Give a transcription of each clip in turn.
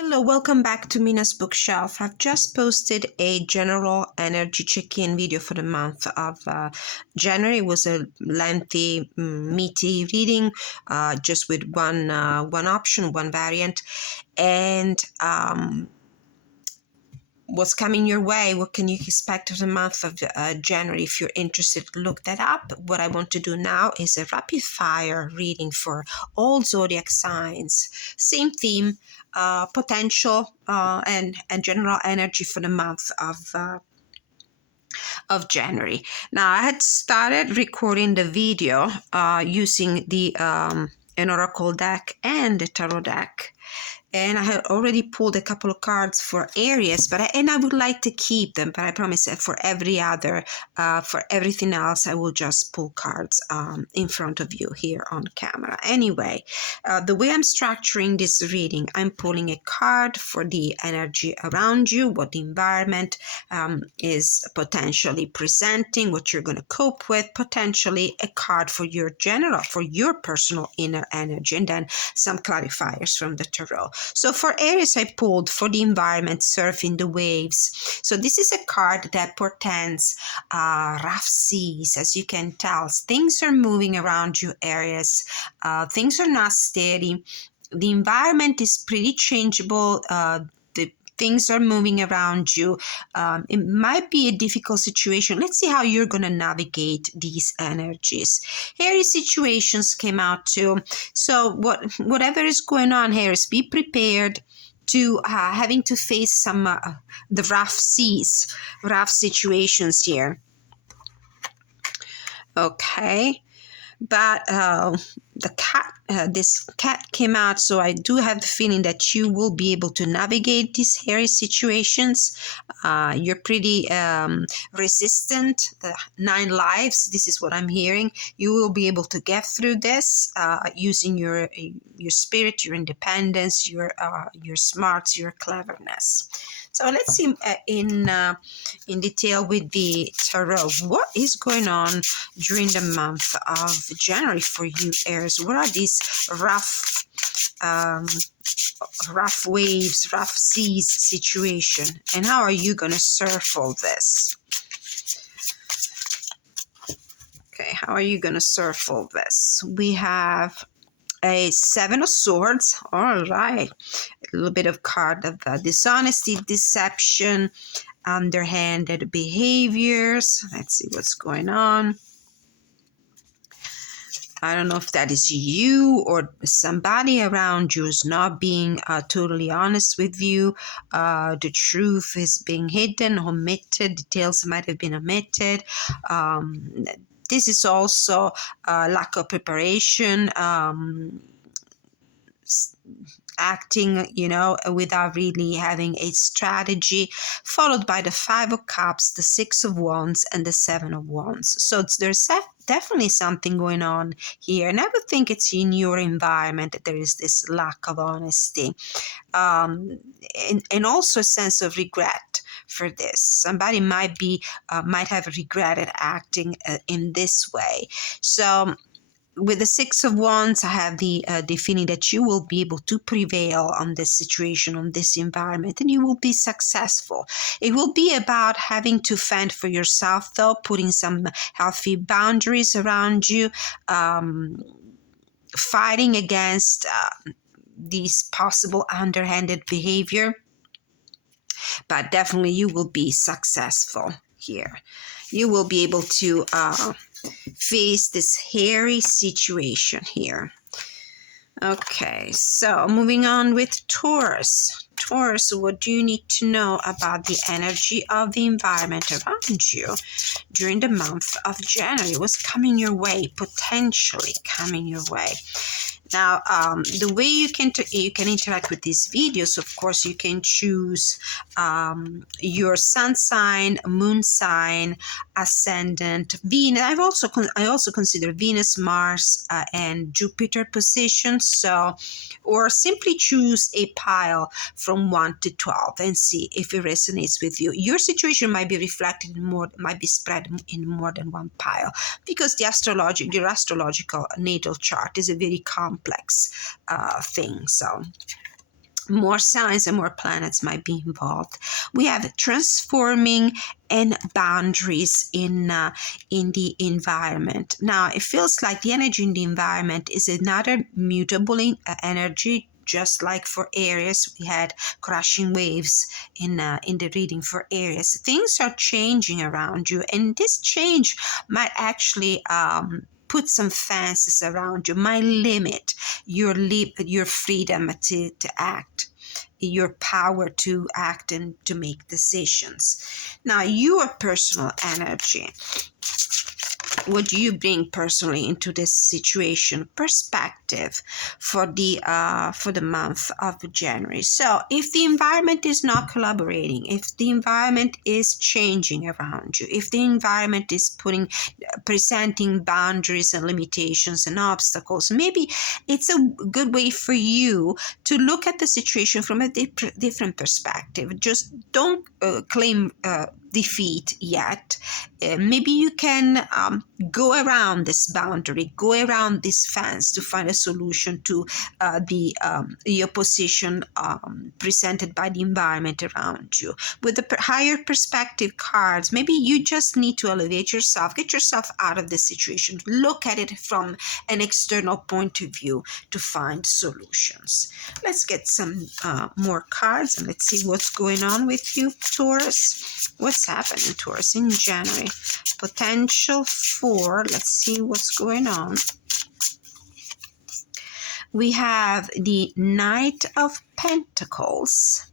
Hello, welcome back to Mina's Bookshelf. I've just posted a general energy check-in video for the month of January. It was a lengthy, meaty reading, just with one option, one variant, and what's coming your way, what can you expect of the month of January. If you're interested, look that up. What I want to do now is a rapid fire reading for all zodiac signs. Same theme, potential and general energy for the month of January. Now, I had started recording the video using the an oracle deck and the tarot deck, and I had already pulled a couple of cards for Aries, I would like to keep them, but I promise that for everything else, I will just pull cards in front of you here on camera. Anyway, the way I'm structuring this reading, I'm pulling a card for the energy around you, what the environment is potentially presenting, what you're going to cope with, potentially a card for your personal inner energy, and then some clarifiers from the tarot. So for Aries, I pulled for the environment, surfing the waves. So this is a card that portends rough seas. As you can tell, things are moving around you, Aries. Things are not steady. The environment is pretty changeable. Things are moving around you. It might be a difficult situation. Let's see how you're going to navigate these energies. Aries situations came out too. So whatever is going on, Aries, be prepared to having to face some the rough seas, rough situations here. Okay. But this cat came out, so I do have the feeling that you will be able to navigate these hairy situations. You're pretty resistant. 9 lives, this is what I'm hearing. You will be able to get through this using your spirit, your independence, your smarts, your cleverness. So let's see in detail with the tarot. What is going on during the month of January for you, Aries? What are these rough waves, rough seas situation? And how are you going to surf all this? Okay, how are you going to surf all this? We have a 7 of Swords. All right. A little bit of card of dishonesty, deception, underhanded behaviors. Let's see what's going on. I don't know if that is you or somebody around you is not being totally honest with you. The truth is being hidden, omitted. Details might have been omitted. This is also lack of preparation, acting, without really having a strategy, followed by the 5 of Cups, the 6 of Wands, and the 7 of Wands. So there's definitely something going on here, and I would think it's in your environment that there is this lack of honesty, and also a sense of regret for this. Somebody might have regretted acting in this way. So with the 6 of Wands, I have the feeling that you will be able to prevail on this situation, on this environment, and you will be successful. It will be about having to fend for yourself, though, putting some healthy boundaries around you, fighting against these possible underhanded behavior. But definitely you will be successful here. You will be able to face this hairy situation here. Okay, so moving on with Taurus. Taurus, what do you need to know about the energy of the environment around you during the month of January? What's coming your way, potentially coming your way? Now, the way you can interact with these videos, of course, you can choose your sun sign, moon sign, ascendant, Venus. I also consider Venus, Mars, and Jupiter positions. So, or simply choose a pile from 1 to 12 and see if it resonates with you. Your situation might be reflected might be spread in more than one pile, because your astrological natal chart is a very complex thing. So more signs and more planets might be involved. We have transforming and boundaries in the environment. Now, it feels like the energy in the environment is another mutable energy. Just like for Aries, we had crashing waves in the reading for Aries. Things are changing around you, and this change might actually put some fences around you, might limit your freedom to act, your power to act and to make decisions. Now, your personal energy. What do you bring personally into this situation? Perspective for the month of January. So if the environment is not collaborating, if the environment is changing around you, if the environment is presenting boundaries and limitations and obstacles, maybe it's a good way for you to look at the situation from a different perspective. Just don't claim defeat yet. Maybe you can go around this boundary, go around this fence to find a solution to the opposition presented by the environment around you. With the higher perspective cards, maybe you just need to elevate yourself, get yourself out of the situation, look at it from an external point of view to find solutions. Let's get some more cards and let's see what's going on with you, Taurus. What's happening, Taurus, in January? Potential for, let's see what's going on. We have the Knight of Pentacles.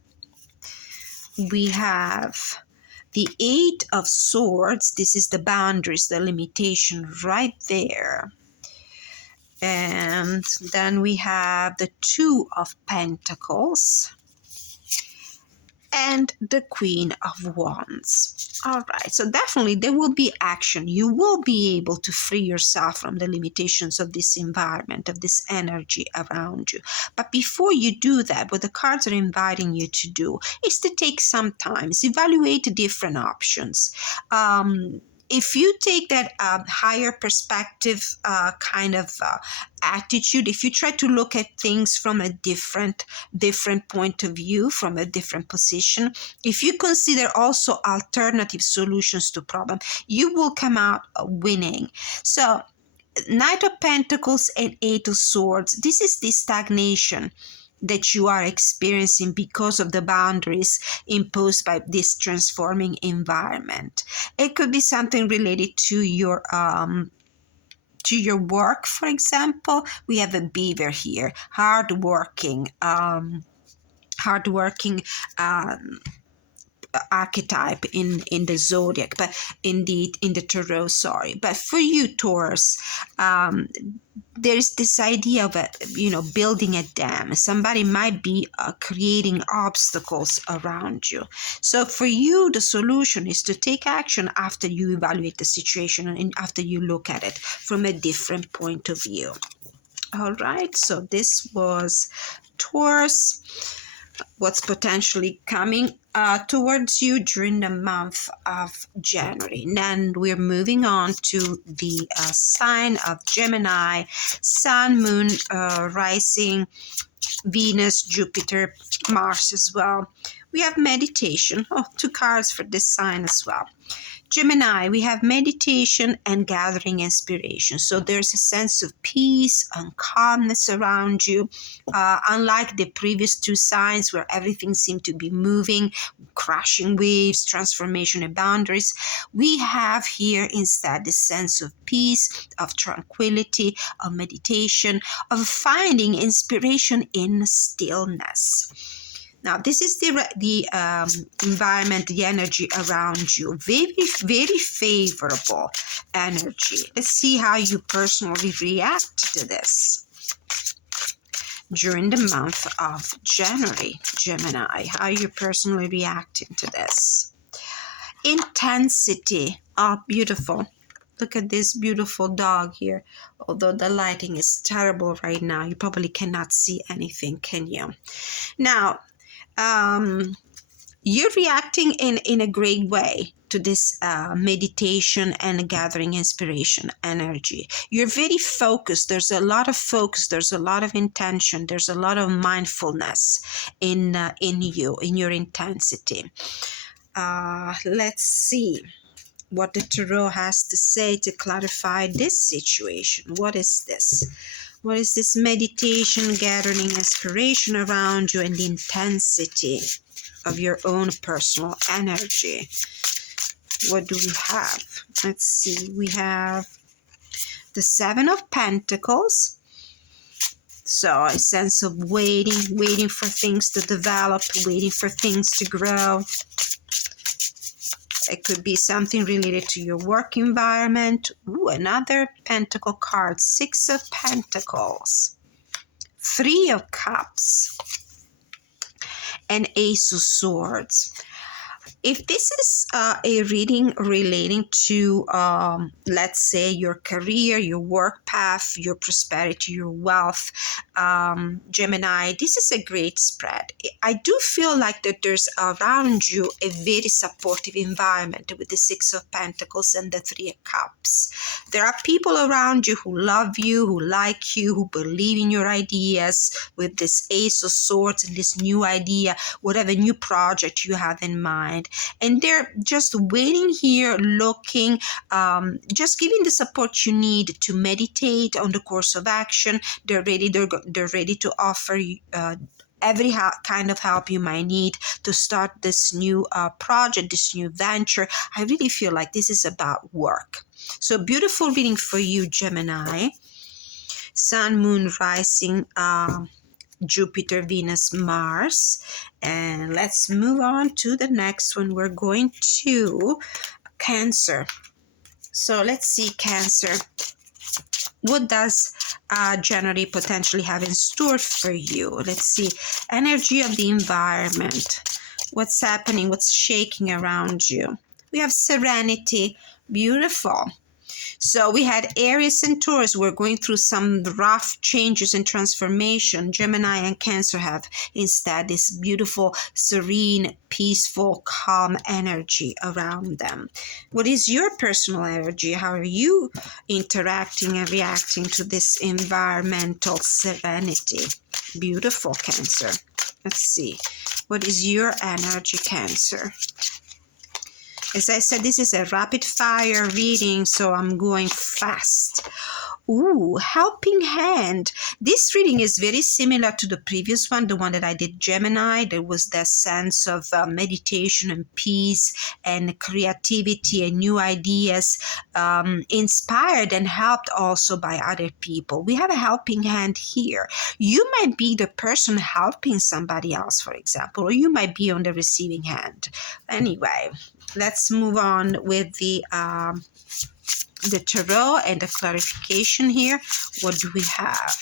We have the Eight of Swords. This is the boundaries, the limitation right there. And then we have the Two of Pentacles and the Queen of Wands. All right, so definitely there will be action. You will be able to free yourself from the limitations of this environment, of this energy around you. But before you do that, what the cards are inviting you to do is to take some time, evaluate different options. If you take that higher perspective kind of attitude, if you try to look at things from a different point of view, from a different position, if you consider also alternative solutions to problem, you will come out winning. So Knight of Pentacles and Eight of Swords, this is the stagnation that you are experiencing because of the boundaries imposed by this transforming environment. It could be something related to your work, for example. We have a beaver here, hardworking archetype in the zodiac, but in the tarot, sorry. But for you, Taurus, there's this idea of building a dam. Somebody might be creating obstacles around you. So for you, the solution is to take action after you evaluate the situation and after you look at it from a different point of view. All right, so this was Taurus. What's potentially coming towards you during the month of January. And then we're moving on to the sign of Gemini, Sun, Moon, Rising, Venus, Jupiter, Mars as well. We have meditation. Oh, 2 cards for this sign as well. Gemini, we have meditation and gathering inspiration. So there's a sense of peace and calmness around you. Unlike the previous 2 signs where everything seemed to be moving, crashing waves, transformation and boundaries, we have here instead the sense of peace, of tranquility, of meditation, of finding inspiration in stillness. Now, this is the environment, the energy around you. Very, very favorable energy. Let's see how you personally react to this during the month of January, Gemini. How you're personally reacting to this. Intensity. Oh, beautiful. Look at this beautiful dog here. Although the lighting is terrible right now, you probably cannot see anything, can you? Now, you're reacting in a great way to this meditation and gathering inspiration energy. You're very focused. There's a lot of focus. There's a lot of intention. There's a lot of mindfulness in you, in your intensity. Let's see what the tarot has to say to clarify this situation. What is this? What is this meditation, gathering inspiration around you, and the intensity of your own personal energy? What do we have? Let's see. We have the Seven of Pentacles. So a sense of waiting for things to develop, waiting for things to grow. It could be something related to your work environment. Ooh, another Pentacle card. Six of Pentacles. Three of Cups. And Ace of Swords. If this is a reading relating to, let's say, your career, your work path, your prosperity, your wealth, Gemini, this is a great spread. I do feel like that there's around you a very supportive environment with the Six of Pentacles and the Three of Cups. There are people around you who love you, who like you, who believe in your ideas, with this Ace of Swords and this new idea, whatever new project you have in mind. And they're just waiting here, looking, just giving the support you need to meditate on the course of action. They're ready to offer every kind of help you might need to start this new project, this new venture. I really feel like this is about work. So beautiful reading for you, Gemini. Sun, Moon, Rising, Jupiter, Venus, Mars. And let's move on to the next one. We're going to Cancer. So let's see, Cancer. What does January potentially have in store for you? Let's see. Energy of the environment. What's happening? What's shaking around you? We have Serenity. Beautiful. So we had Aries and Taurus. We're going through some rough changes and transformation. Gemini and Cancer have instead this beautiful, serene, peaceful, calm energy around them. What is your personal energy? How are you interacting and reacting to this environmental serenity? Beautiful, Cancer. Let's see. What is your energy, Cancer? As I said, this is a rapid fire reading, so I'm going fast. Ooh, Helping Hand. This reading is very similar to the previous one, the one that I did, Gemini. There was that sense of meditation and peace and creativity and new ideas, inspired and helped also by other people. We have a helping hand here. You might be the person helping somebody else, for example, or you might be on the receiving hand. Anyway, let's move on with the tarot and the clarification here. What do we have?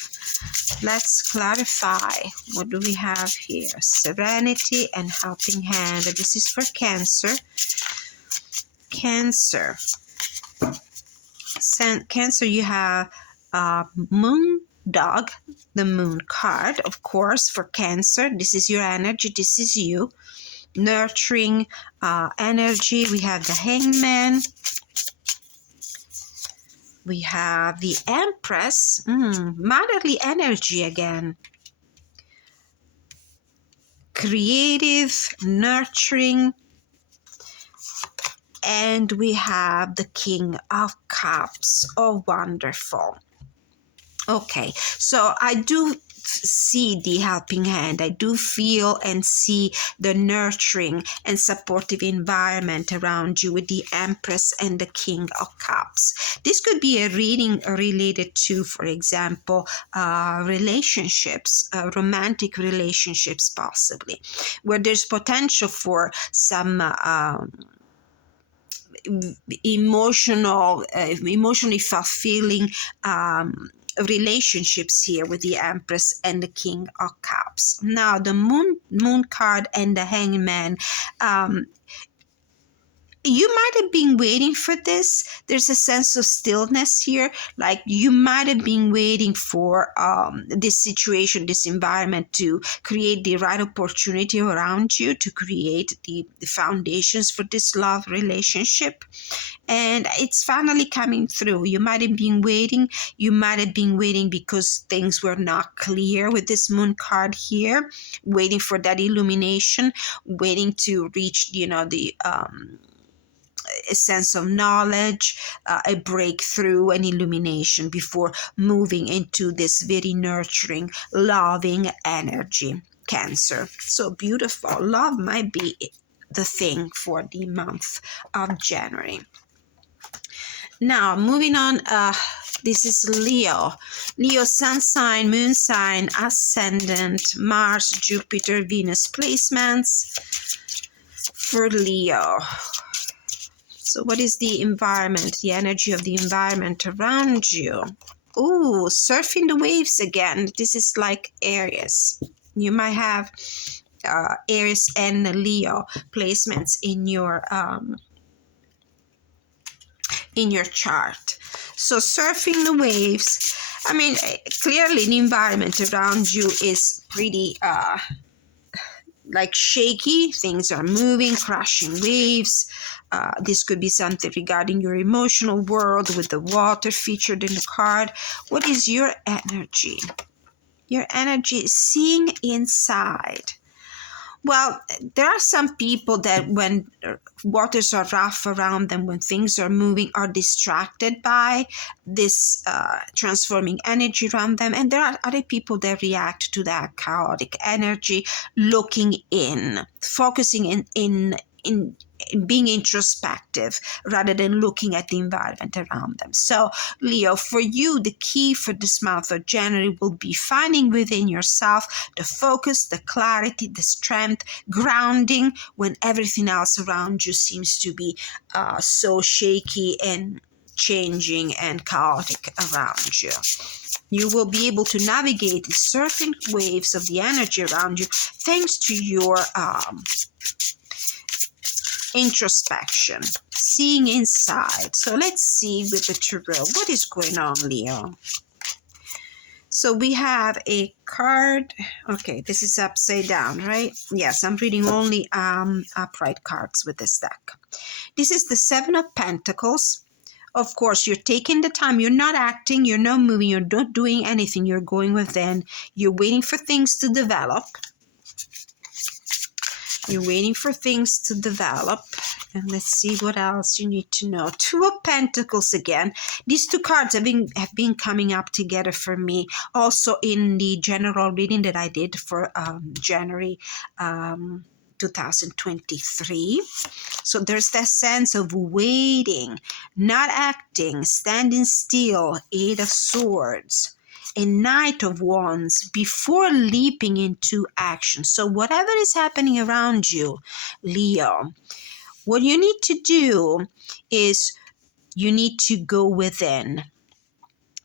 Let's clarify. What do we have here? Serenity and Helping Hand. This is for Cancer. Cancer. Cancer, you have Moon Dog, the Moon card, of course, for Cancer. This is your energy. This is you. Nurturing energy. We have the Hangman. We have the Empress. Motherly energy again. Creative, nurturing. And we have the King of Cups. Oh, wonderful. Okay, so I do see the helping hand. I do feel and see the nurturing and supportive environment around you with the Empress and the King of Cups. This could be a reading related to, for example, relationships, romantic relationships possibly, where there's potential for some emotionally fulfilling relationships here with the Empress and the King of Cups. Now the Moon card and the Hangman, you might have been waiting for this. There's a sense of stillness here. Like you might have been waiting for this situation, this environment to create the right opportunity around you, to create the foundations for this love relationship. And it's finally coming through. You might have been waiting. You might have been waiting because things were not clear with this moon card here, waiting for that illumination, waiting to reach, the a sense of knowledge, a breakthrough, an illumination before moving into this very nurturing, loving energy. Cancer. So beautiful. Love might be the thing for the month of January. Now, moving on, this is Leo. Leo, sun sign, moon sign, ascendant, Mars, Jupiter, Venus placements for Leo. So what is the environment, the energy of the environment around you? Ooh, surfing the waves again. This is like Aries. You might have Aries and Leo placements in your chart. So surfing the waves, I mean, clearly the environment around you is pretty like shaky. Things are moving, crashing waves. This could be something regarding your emotional world with the water featured in the card. What is your energy? Your energy is seeing inside. Well, there are some people that when waters are rough around them, when things are moving, are distracted by this transforming energy around them. And there are other people that react to that chaotic energy, looking in, focusing in being introspective rather than looking at the environment around them. So, Leo, for you, the key for this month of January will be finding within yourself the focus, the clarity, the strength, grounding when everything else around you seems to be so shaky and changing and chaotic around you. You will be able to navigate the surfing waves of the energy around you thanks to your introspection, seeing inside. So let's see with the tarot, what is going on, Leo? So we have a card. Okay, this is upside down, right? Yes, I'm reading only upright cards with this deck. This is the Seven of Pentacles. Of course, you're taking the time. You're not acting. You're not moving. You're not doing anything. You're going within. You're waiting for things to develop. You're waiting for things to develop. And let's see what else you need to know. Two of Pentacles again. These two cards have been coming up together for me. Also in the general reading that I did for January 2023. So there's that sense of waiting, not acting, standing still, Eight of Swords, a Knight of Wands before leaping into action. So whatever is happening around you, Leo, what you need to do is you need to go within.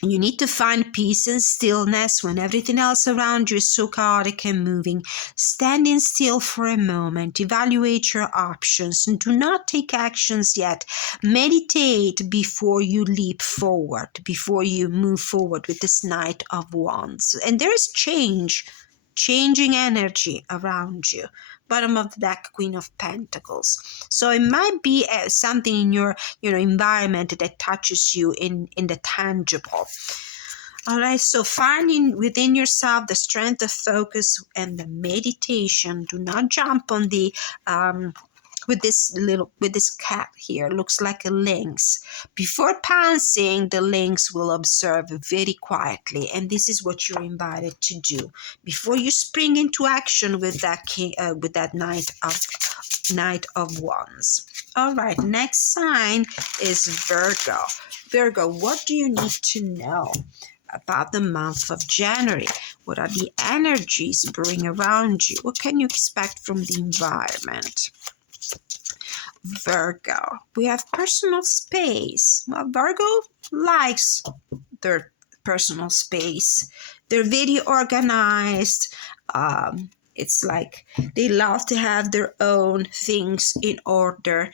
You need to find peace and stillness when everything else around you is so chaotic and moving. Standing still for a moment. Evaluate your options and do not take actions yet. Meditate before you leap forward, before you move forward with this Knight of Wands. And there is changing energy around you. Bottom of the deck, Queen of Pentacles. So it might be something in your environment that touches you in the tangible. All right, so finding within yourself the strength of focus and the meditation. Do not jump on the with this cat here. Looks like a lynx. Before pouncing, the lynx will observe very quietly, and this is what you're invited to do before you spring into action with that Knight of Wands. All right, next sign is Virgo. Virgo, what do you need to know about the month of January? What are the energies brewing around you? What can you expect from the environment? Virgo, we have personal space. Well, Virgo likes their personal space. They're very organized. It's like they love to have their own things in order.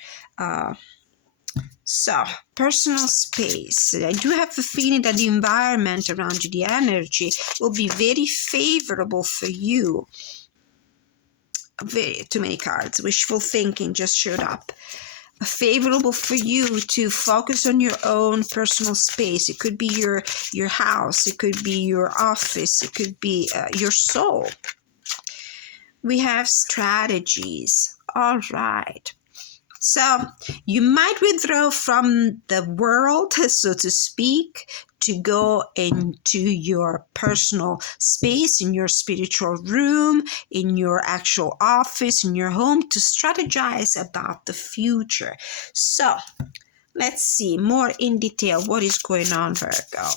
So, personal space. I do have the feeling that the environment around you, the energy, will be very favorable for you. Very too many cards. Wishful thinking just showed up. Favorable for you to focus on your own personal space. It could be your house. It could be your office. It could be your soul. We have strategies. All right. So you might withdraw from the world, so to speak, to go into your personal space, in your spiritual room, in your actual office, in your home, to strategize about the future. So let's see more in detail what is going on, Virgo.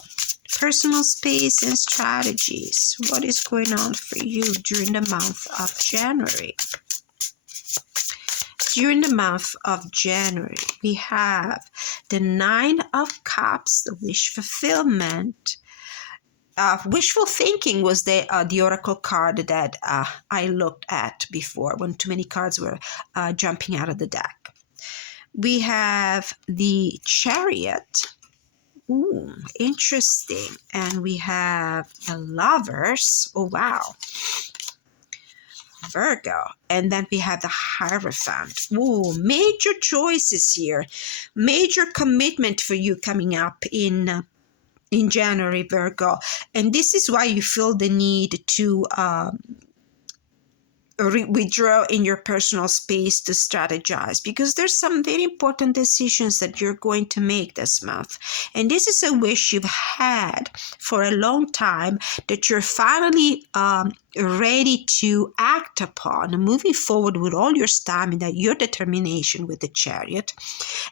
Personal space and strategies. What is going on for you during the month of January? During the month of January, we have the Nine of Cups, the wish fulfillment. Wishful thinking was the oracle card that I looked at before when too many cards were jumping out of the deck. We have the Chariot. Ooh, interesting. And we have the Lovers. Oh, wow. Virgo, and then we have the Hierophant. Ooh, major choices here, major commitment for you coming up in January, Virgo, and this is why you feel the need to withdraw in your personal space to strategize, because there's some very important decisions that you're going to make this month, and this is a wish you've had for a long time that you're finally ready to act upon, moving forward with all your stamina, your determination with the Chariot,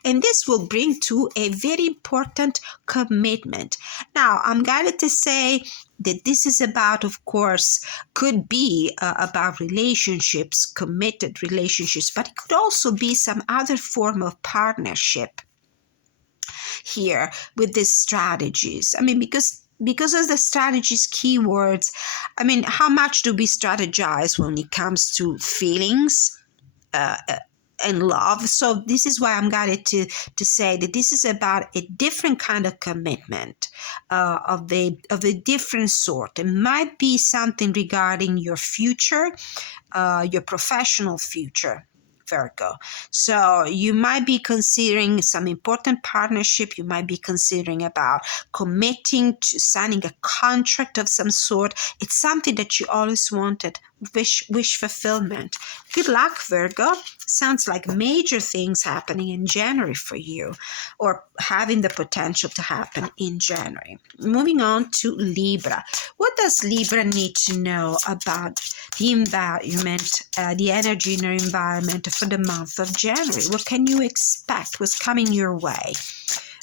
and this will bring to a very important commitment. Now, I'm guided to say that this is about, of course, could be about relationships, committed relationships, but it could also be some other form of partnership here with these strategies. I mean, because of the strategies keywords, I mean, how much do we strategize when it comes to feelings and love? So this is why I'm guided to say that this is about a different kind of commitment of a different sort. It might be something regarding your future, your professional future, Virgo. So you might be considering some important partnership. You might be considering about committing to signing a contract of some sort. It's something that you always wanted. Wish fulfillment. Good luck, Virgo. Sounds like major things happening in January for you, or having the potential to happen in January. Moving on to Libra. What does Libra need to know about the environment, the energy in your environment for the month of January? What can you expect? What's coming your way?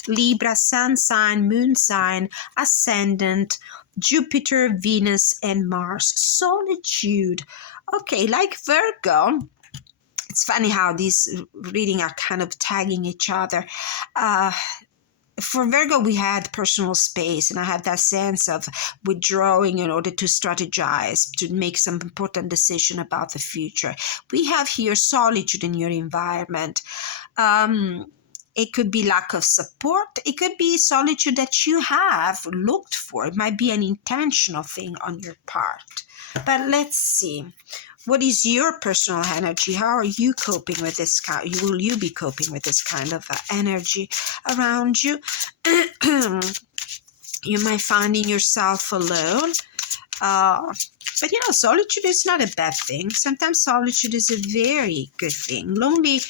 Libra, sun sign, moon sign, ascendant, Jupiter, Venus, and Mars. Solitude. Okay, like Virgo, it's funny how these readings are kind of tagging each other. For Virgo, we had personal space, and I have that sense of withdrawing in order to strategize, to make some important decision about the future. We have here solitude in your environment. It could be lack of support. It could be solitude that you have looked for. It might be an intentional thing on your part. But let's see. What is your personal energy? How are you coping with this kind? Will you be coping with this kind of energy around you? You might find yourself alone. But you know, solitude is not a bad thing. Sometimes solitude is a very good thing. Lonely,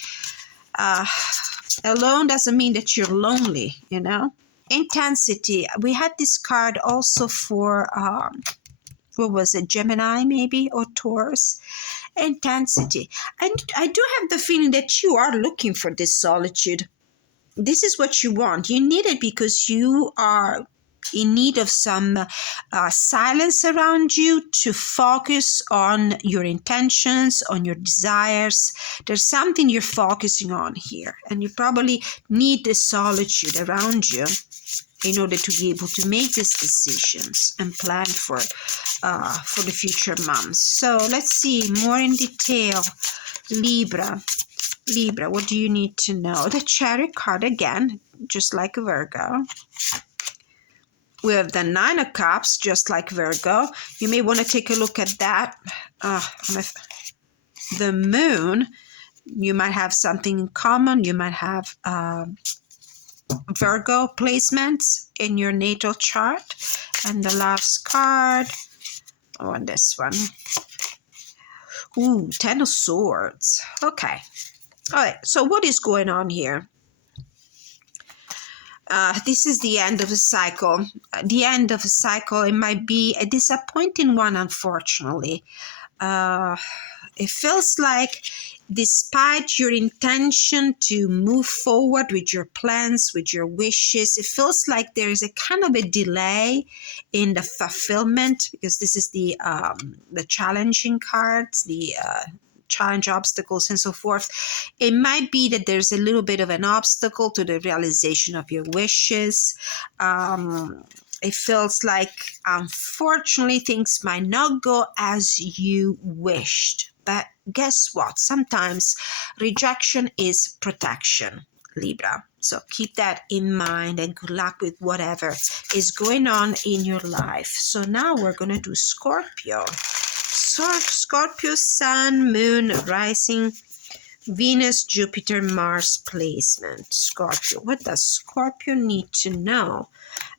alone doesn't mean that you're lonely, you know. Intensity. We had this card also for what was it, Gemini maybe, or Taurus? Intensity. And I do have the feeling that you are looking for this solitude. This is what you want. You need it because you are in need of some silence around you to focus on your intentions, on your desires. There's something you're focusing on here, and you probably need the solitude around you in order to be able to make these decisions and plan for the future months. So let's see more in detail. Libra, what do you need to know? The Chariot card again, just like Virgo. We have the Nine of Cups, just like Virgo. You may want to take a look at that. The Moon, you might have something in common. You might have Virgo placements in your natal chart. And the last card, on this one. Ooh, Ten of Swords. Okay. All right. So what is going on here? This is the end of a cycle. The end of a cycle, it might be a disappointing one, unfortunately. It feels like despite your intention to move forward with your plans, with your wishes, it feels like there is a kind of a delay in the fulfillment, because this is the challenging cards, the challenge, obstacles, and so forth. It might be that there's a little bit of an obstacle to the realization of your wishes. It feels like, unfortunately, things might not go as you wished. But guess what? Sometimes rejection is protection, Libra. So keep that in mind, and good luck with whatever is going on in your life. So now we're going to do Scorpio. Scorpio, Sun, Moon, Rising, Venus, Jupiter, Mars placement. Scorpio. What does Scorpio need to know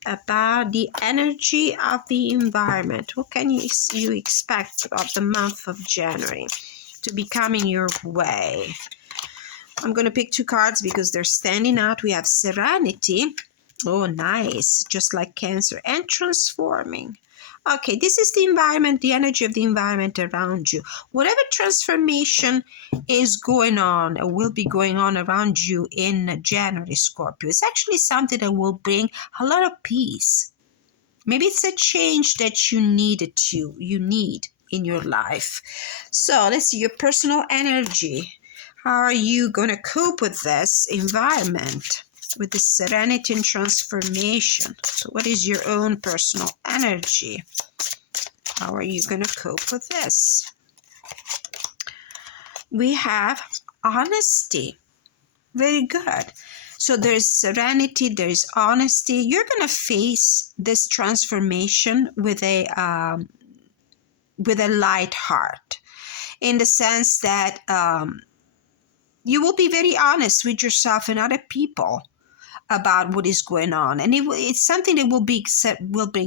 about the energy of the environment? What can you expect about the month of January to be coming your way? I'm going to pick two cards because they're standing out. We have Serenity. Oh, nice. Just like Cancer. And Transforming. Okay, this is the environment, the energy of the environment around you. Whatever transformation is going on or will be going on around you in January, Scorpio, it's actually something that will bring a lot of peace. Maybe it's a change that you need in your life. So let's see your personal energy. How are you going to cope with this environment? With the serenity and transformation. So what is your own personal energy? How are you going to cope with this? We have honesty. Very good. So there's serenity, there's honesty. You're going to face this transformation with a light heart, in the sense that you will be very honest with yourself and other people about what is going on, and it's something that will bring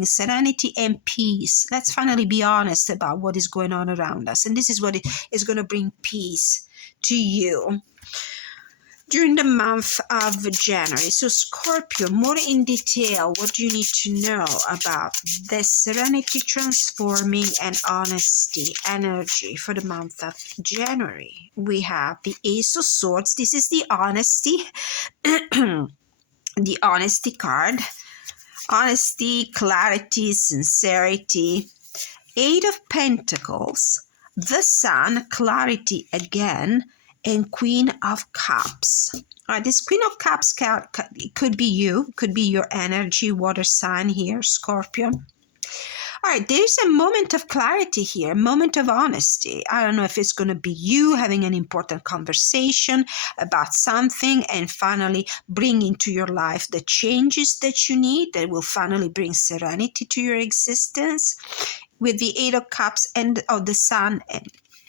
serenity and peace. Let's finally be honest about what is going on around us, and this is what is going to bring peace to you during the month of January. So Scorpio, more in detail, what do you need to know about this serenity, transforming, and honesty energy for the month of January? We have the Ace of Swords. This is the honesty. The honesty card. Honesty, clarity, sincerity. Eight of Pentacles. The Sun, clarity again. And Queen of Cups. All right, this Queen of Cups could be you. Could be your energy, water sign here, Scorpio. All right, there's a moment of clarity here, a moment of honesty. I don't know if it's going to be you having an important conversation about something and finally bring into your life the changes that you need that will finally bring serenity to your existence. With the Eight of Cups and the Sun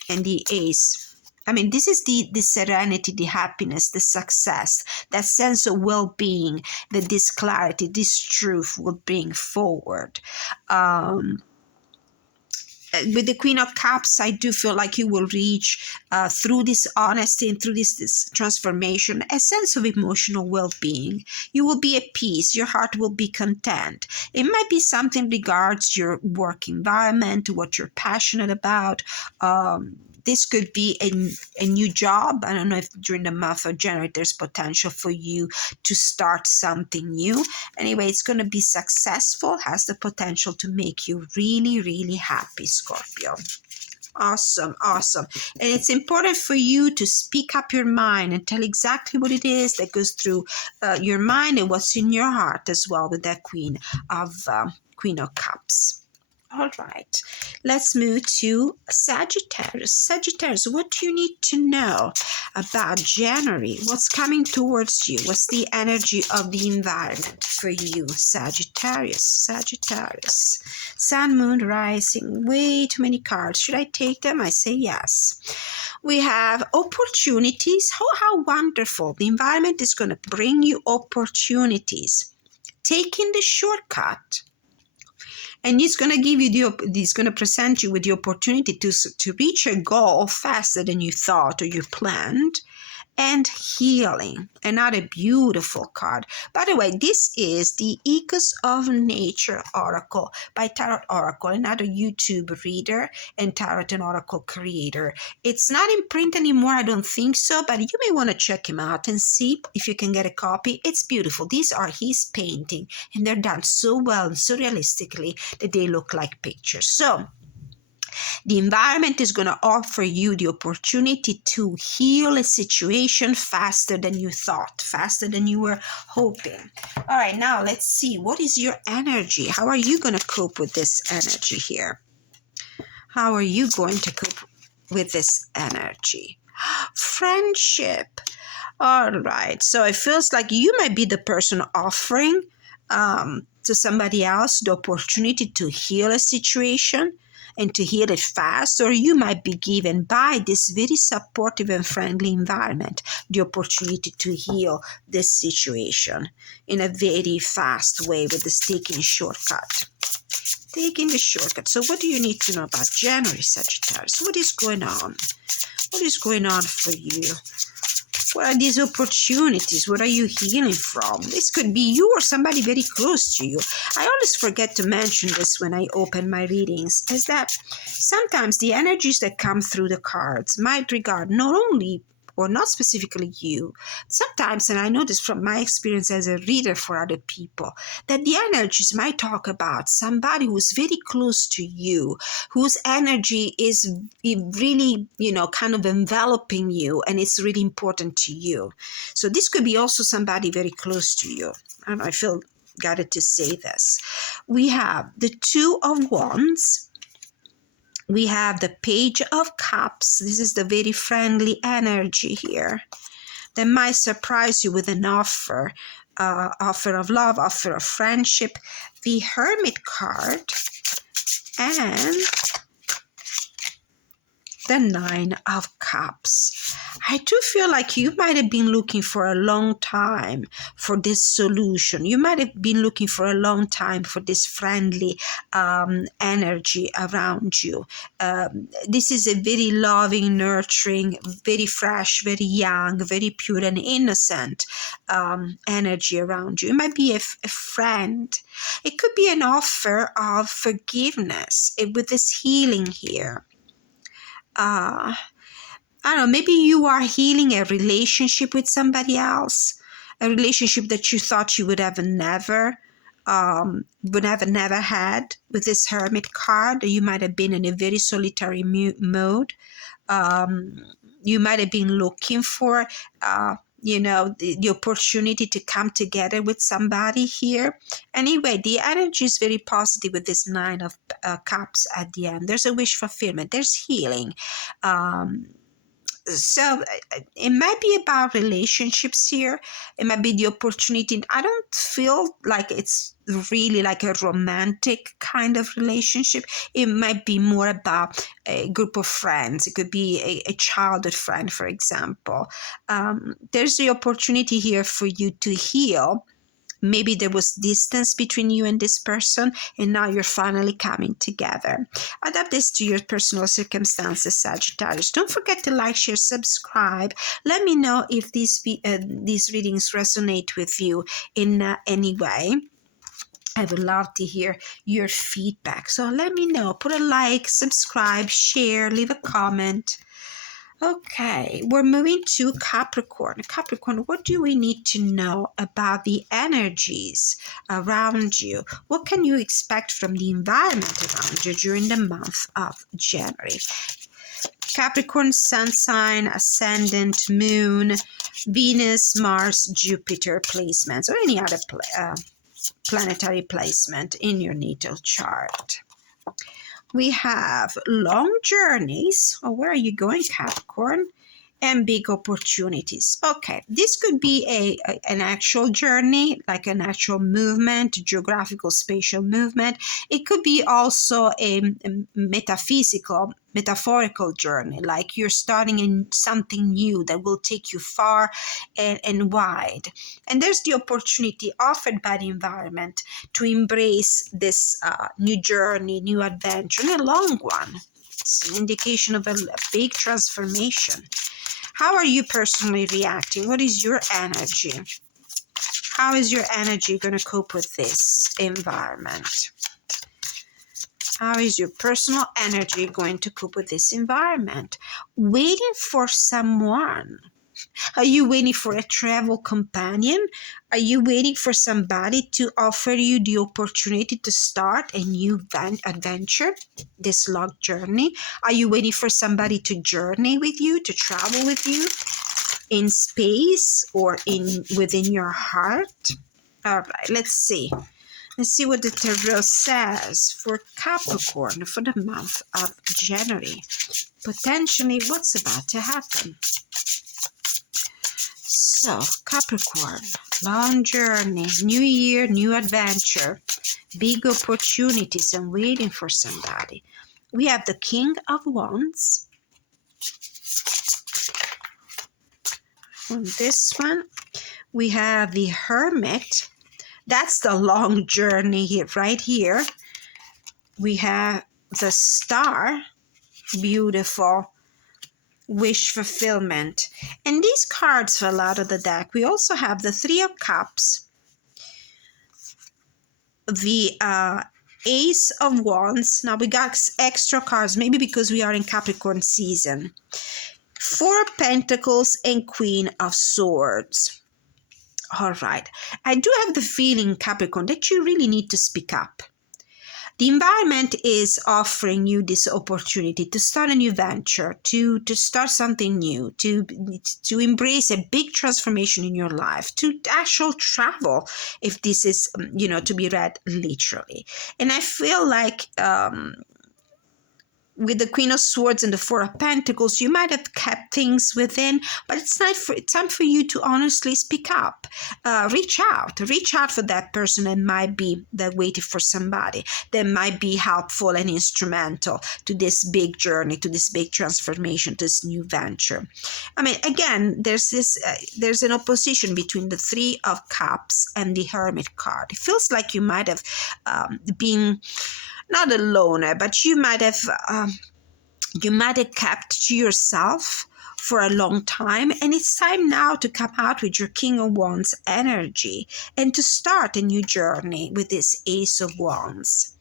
and the Ace. I mean, this is the serenity, the happiness, the success, that sense of well-being that this clarity, this truth will bring forward. With the Queen of Cups, I do feel like you will reach, through this honesty and through this transformation, a sense of emotional well-being. You will be at peace. Your heart will be content. It might be something regards your work environment, what you're passionate about. This could be a new job. I don't know if during the month of January there's potential for you to start something new. Anyway, it's going to be successful, has the potential to make you really, really happy, Scorpio. Awesome, awesome. And it's important for you to speak up your mind and tell exactly what it is that goes through your mind and what's in your heart as well with that Queen of Cups. All right, let's move to Sagittarius. Sagittarius, what do you need to know about January? What's coming towards you? What's the energy of the environment for you, Sagittarius? Sagittarius. Sun, Moon, Rising. Way too many cards. Should I take them? I say yes. We have opportunities. How wonderful. The environment is going to bring you opportunities. Taking the shortcut. And it's going to give you it's going to present you with the opportunity to reach a goal faster than you thought or you planned. And healing, another beautiful card. By the way, this is the Echoes of Nature Oracle by Tarot Oracle, another YouTube reader and Tarot and Oracle creator. It's not in print anymore, I don't think so, but you may want to check him out and see if you can get a copy. It's beautiful. These are his painting, and they're done so well and so realistically that they look like pictures. So the environment is going to offer you the opportunity to heal a situation faster than you thought, faster than you were hoping. All right, now let's see. What is your energy? How are you going to cope with this energy here? How are you going to cope with this energy? Friendship. All right, so it feels like you might be the person offering to somebody else the opportunity to heal a situation and to heal it fast, or you might be given by this very supportive and friendly environment the opportunity to heal this situation in a very fast way with this taking shortcut. Taking the shortcut. So what do you need to know about January, Sagittarius? What is going on? What is going on for you? What are these opportunities? What are you healing from? This could be you or somebody very close to you. I always forget to mention this when I open my readings, is that sometimes the energies that come through the cards might regard not only or not specifically you. Sometimes, and I know this from my experience as a reader for other people, that the energies might talk about somebody who's very close to you, whose energy is really, kind of enveloping you, and it's really important to you. So this could be also somebody very close to you. I don't know, I feel guided to say this. We have the Two of Wands. We have the Page of Cups. This is the very friendly energy here that might surprise you with an offer of love, offer of friendship. The Hermit card and the Nine of Cups. I do feel like you might have been looking for a long time for this solution. You might have been looking for a long time for this friendly energy around you. This is a very loving, nurturing, very fresh, very young, very pure and innocent energy around you. It might be a friend. It could be an offer of forgiveness with this healing here. I don't know, maybe you are healing a relationship with somebody else, a relationship that you thought you would have never had with this Hermit card. You might have been in a very solitary mode. You might have been looking for, the opportunity to come together with somebody here. Anyway, the energy is very positive with this Nine of Cups at the end. There's a wish fulfillment. There's healing. So it might be about relationships here. It might be the opportunity. I don't feel like it's really like a romantic kind of relationship. It might be more about a group of friends. It could be a childhood friend, for example. There's the opportunity here for you to heal. Maybe there was distance between you and this person, and now you're finally coming together. Adapt this to your personal circumstances, Sagittarius. Don't forget to like, share, subscribe. Let me know if these readings resonate with you in any way. I would love to hear your feedback. So let me know. Put a like, subscribe, share, leave a comment. Okay, we're moving to Capricorn. Capricorn, what do we need to know about the energies around you? What can you expect from the environment around you during the month of January? Capricorn, sun sign, ascendant, moon, Venus, Mars, Jupiter placements, or any other planetary placement in your natal chart. We have long journeys. Oh, where are you going, Capricorn? And big opportunities. Okay, this could be an actual journey, like an actual movement, geographical spatial movement. It could be also a metaphorical journey, like you're starting in something new that will take you far and wide. And there's the opportunity offered by the environment to embrace this new journey, new adventure, and a long one. It's an indication of a big transformation. How are you personally reacting? What is your energy? How is your energy going to cope with this environment? How is your personal energy going to cope with this environment? Waiting for someone. Are you waiting for a travel companion? Are you waiting for somebody to offer you the opportunity to start a new adventure, this long journey? Are you waiting for somebody to journey with you, to travel with you in space or within your heart? All right, let's see. Let's see what the Tarot says for Capricorn for the month of January. Potentially, what's about to happen? So, Capricorn, long journey, new year, new adventure, big opportunities, and waiting for somebody. We have the King of Wands. On this one, we have the Hermit. That's the long journey here, right here. We have the Star, beautiful wish fulfillment. And these cards fell out of the deck. We also have the Three of Cups, the Ace of Wands. Now we got extra cards, maybe because we are in Capricorn season. Four of Pentacles and Queen of Swords. All right. I do have the feeling, Capricorn, that you really need to speak up. The environment is offering you this opportunity to start a new venture, to start something new, to embrace a big transformation in your life, to actual travel, if this is, to be read literally. And I feel like with the Queen of Swords and the Four of Pentacles, you might have kept things within, but it's time for you to honestly speak up. Reach out for that person that might be that waiting for somebody that might be helpful and instrumental to this big journey, to this big transformation, to this new venture. I mean, again, there's an opposition between the Three of Cups and the Hermit card. It feels like you might have been not a loner, but you might have kept to yourself for a long time, and it's time now to come out with your King of Wands energy and to start a new journey with this Ace of Wands.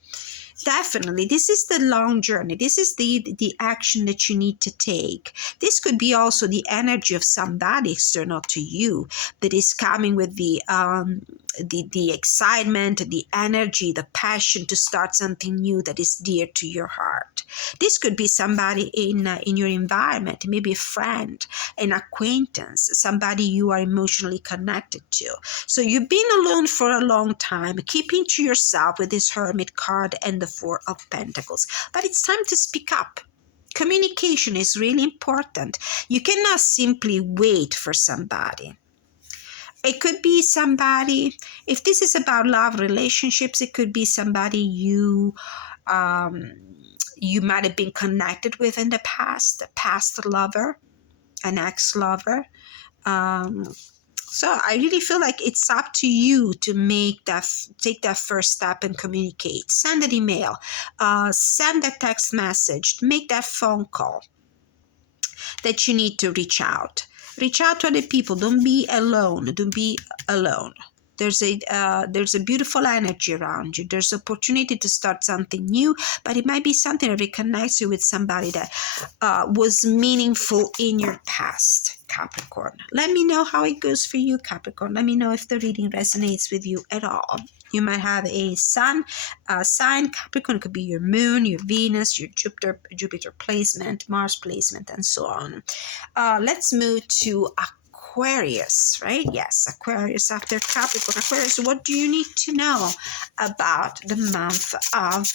Definitely, this is the long journey. This is the action that you need to take. This could be also the energy of somebody external to you that is coming with the excitement, the energy, the passion to start something new that is dear to your heart. This could be somebody in your environment, maybe a friend, an acquaintance, somebody you are emotionally connected to. So you've been alone for a long time, keeping to yourself with this Hermit card and the Four of Pentacles. But it's time to speak up. Communication is really important. You cannot simply wait for somebody. It could be somebody, if this is about love relationships, it could be somebody you might have been connected with in the past, a past lover, an ex-lover. So I really feel like it's up to you to take that first step and communicate. Send an email, send a text message, make that phone call that you need to reach out. Reach out to other people. Don't be alone. Don't be alone. There's a beautiful energy around you. There's opportunity to start something new, but it might be something that reconnects you with somebody that was meaningful in your past. Capricorn. Let me know how it goes for you, Capricorn. Let me know if the reading resonates with you at all. You might have a sun sign. Capricorn could be your moon, your Venus, your Jupiter placement, Mars placement, and so on. Let's move to Aquarius, right? Yes, Aquarius after Capricorn. Aquarius, what do you need to know about the month of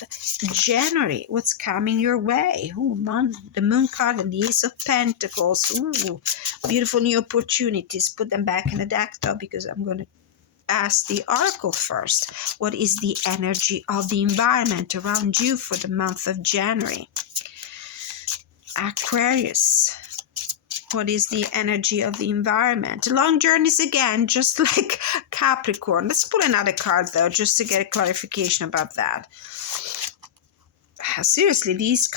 January? What's coming your way? Ooh, the moon card and the Ace of Pentacles. Ooh, beautiful new opportunities. Put them back in the deck though, because I'm going to ask the oracle first. What is the energy of the environment around you for the month of January? Aquarius, what is the energy of the environment? Long journeys again, just like Capricorn. Let's pull another card though, just to get a clarification about that. Seriously, these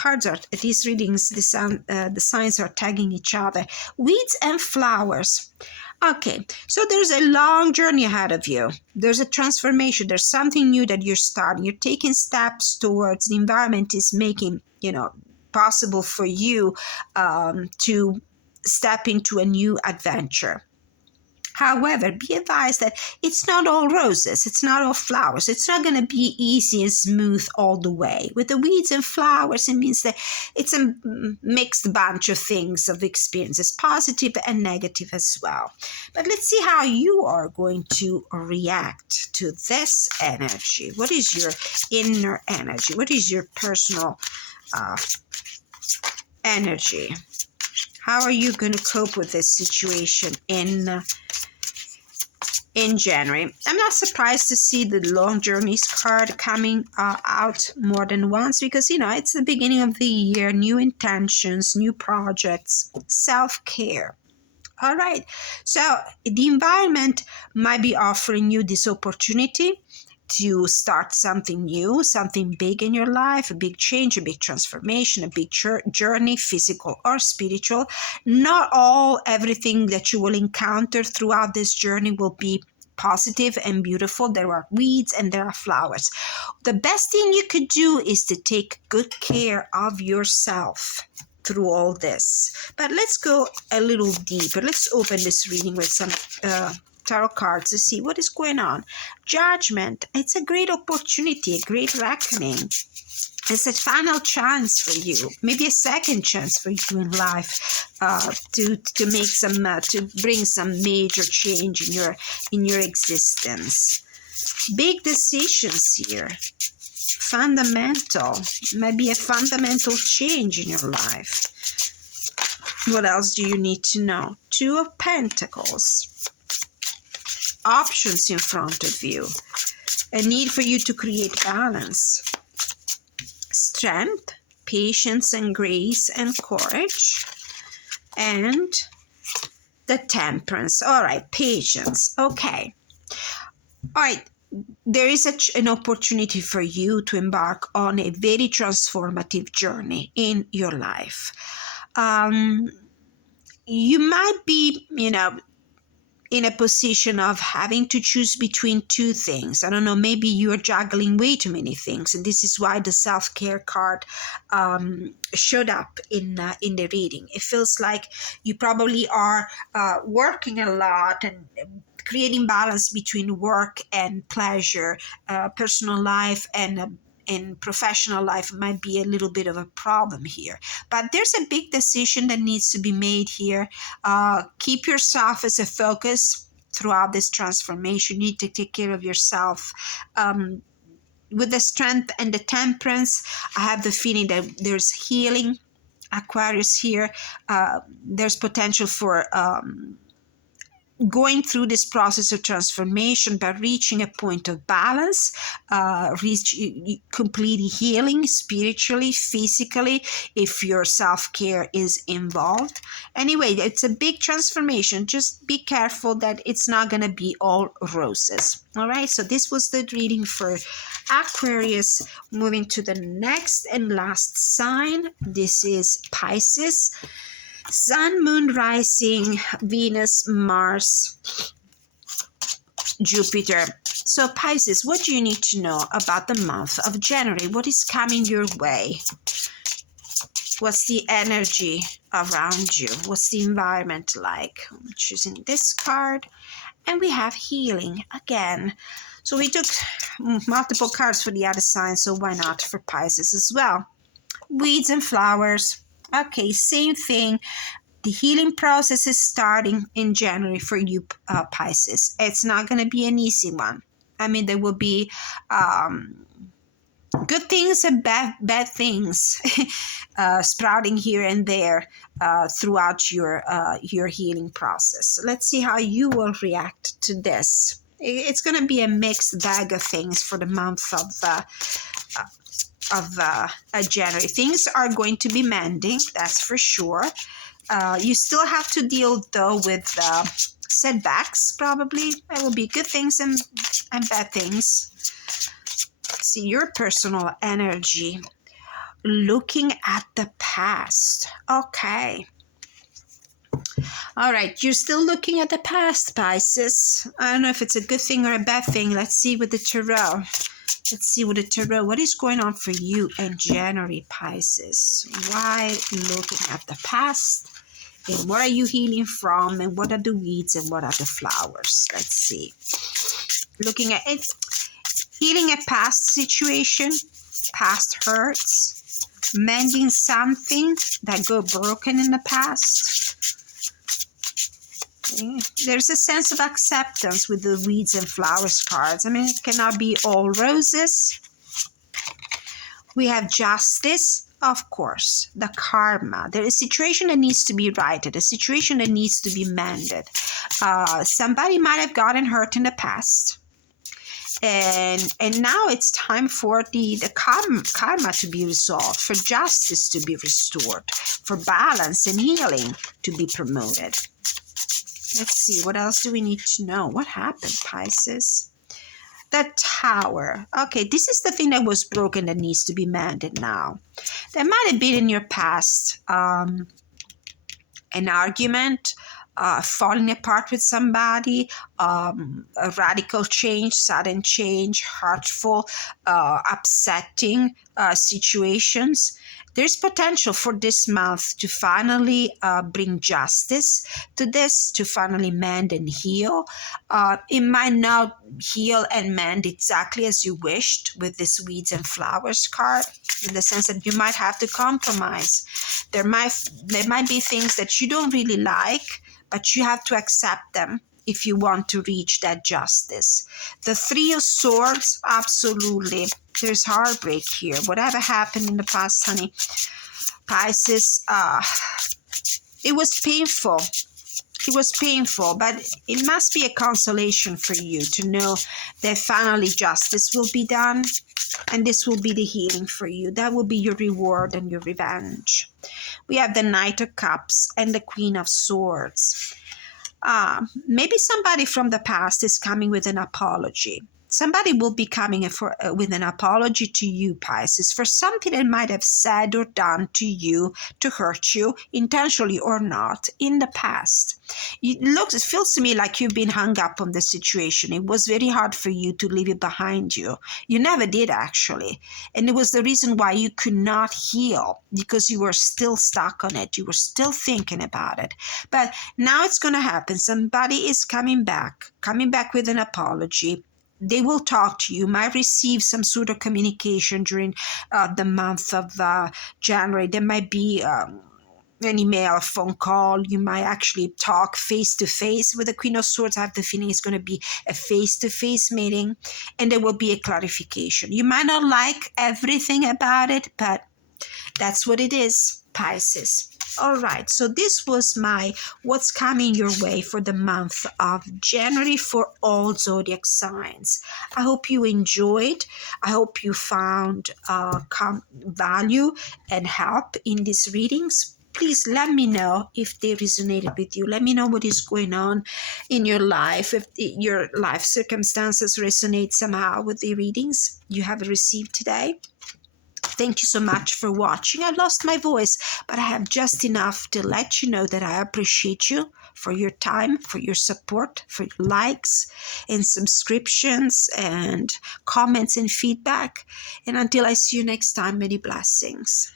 readings, the signs are tagging each other. Weeds and flowers. Okay, so there's a long journey ahead of you. There's a transformation. There's something new that you're starting. You're taking steps towards the environment is making, possible for you to step into a new adventure. However, be advised that it's not all roses, it's not all flowers, it's not going to be easy and smooth all the way. With the weeds and flowers, it means that it's a mixed bunch of things, of experiences, positive and negative as well. But let's see how you are going to react to this energy. What is your inner energy? What is your personal energy? How are you going to cope with this situation in January? I'm not surprised to see the long journeys card coming out more than once, because it's the beginning of the year, new intentions, new projects, self-care. All right, so the environment might be offering you this opportunity to start something new, something big in your life, a big change, a big transformation, a big journey, physical or spiritual. Not everything that you will encounter throughout this journey will be positive and beautiful. There are weeds and there are flowers. The best thing you could do is to take good care of yourself through all this. But let's go a little deeper. Let's open this reading with some tarot cards to see what is going on. Judgment. It's a great opportunity, a great reckoning. It's a final chance for you, maybe a second chance for you in life, to make some to bring some major change in your existence. Big decisions here. Fundamental. Maybe a fundamental change in your life. What else do you need to know? Two of Pentacles. Options in front of you. A need for you to create balance. Strength, patience and grace and courage. And the Temperance. All right, patience. Okay. All right. There is an opportunity for you to embark on a very transformative journey in your life. You might be, in a position of having to choose between two things. I don't know, maybe you're juggling way too many things. And this is why the self-care card showed up in the reading. It feels like you probably are working a lot and creating balance between work and pleasure, personal life and professional life might be a little bit of a problem here. But there's a big decision that needs to be made here. Keep yourself as a focus throughout this transformation. You need to take care of yourself. With the Strength and the Temperance, I have the feeling that there's healing. Aquarius here, there's potential for going through this process of transformation, but reaching a point of balance, complete healing spiritually, physically, if your self-care is involved. Anyway, it's a big transformation. Just be careful that it's not going to be all roses. All right, so this was the reading for Aquarius. Moving to the next and last sign. This is Pisces. Sun, Moon, Rising, Venus, Mars, Jupiter. So Pisces, what do you need to know about the month of January? What is coming your way? What's the energy around you? What's the environment like? I'm choosing this card. And we have healing again. So we took multiple cards for the other sign, so why not for Pisces as well? Weeds and flowers. Okay, same thing. The healing process is starting in January for you, Pisces. It's not going to be an easy one. I mean, there will be good things and bad things sprouting here and there throughout your healing process. Let's see how you will react to this. It's going to be a mixed bag of things for the month of January. Things are going to be mending, that's for sure. You still have to deal, though, with setbacks, probably. There will be good things and bad things. Let's see, your personal energy. Looking at the past. Okay. All right, you're still looking at the past, Pisces. I don't know if it's a good thing or a bad thing. Let's see with the tarot. Let's see with the tarot. What is going on for you in January, Pisces? Why looking at the past? And what are you healing from? And what are the weeds and what are the flowers? Let's see. Looking at it. Healing a past situation, past hurts, mending something that got broken in the past. There's a sense of acceptance with the weeds and flowers cards. I mean, it cannot be all roses. We have justice, of course, the karma. There is a situation that needs to be righted, a situation that needs to be mended. Somebody might have gotten hurt in the past. And now it's time for the karma to be resolved, for justice to be restored, for balance and healing to be promoted. Let's see, what else do we need to know? What happened, Pisces? The Tower. Okay, this is the thing that was broken that needs to be mended now. There might have been in your past an argument, falling apart with somebody, a radical change, sudden change, hurtful, upsetting situations. There's potential for this month to finally bring justice to this, to finally mend and heal. It might not heal and mend exactly as you wished with this weeds and flowers card, in the sense that you might have to compromise. There might be things that you don't really like, but you have to accept them if you want to reach that justice. The Three of Swords, absolutely. There's heartbreak here. Whatever happened in the past, honey, Pisces, it was painful. It was painful, but it must be a consolation for you to know that finally justice will be done, and this will be the healing for you. That will be your reward and your revenge. We have the Knight of Cups and the Queen of Swords. Maybe somebody from the past is coming with an apology. Somebody will be coming with an apology to you, Pisces, for something they might have said or done to you to hurt you, intentionally or not, in the past. It feels to me like you've been hung up on the situation. It was very hard for you to leave it behind you. You never did, actually. And it was the reason why you could not heal, because you were still stuck on it. You were still thinking about it. But now it's going to happen. Somebody is coming back with an apology. They will talk to you, might receive some sort of communication during the month of January. There might be an email, a phone call. You might actually talk face-to-face with the Queen of Swords. I have the feeling it's going to be a face-to-face meeting, and there will be a clarification. You might not like everything about it, but that's what it is, Pisces. All right, so this was my what's coming your way for the month of January for all zodiac signs. I hope you enjoyed. I hope you found value and help in these readings. Please let me know if they resonated with you. Let me know what is going on in your life, if your life circumstances resonate somehow with the readings you have received today. Thank you so much for watching. I lost my voice, but I have just enough to let you know that I appreciate you for your time, for your support, for your likes and subscriptions and comments and feedback. And until I see you next time, many blessings.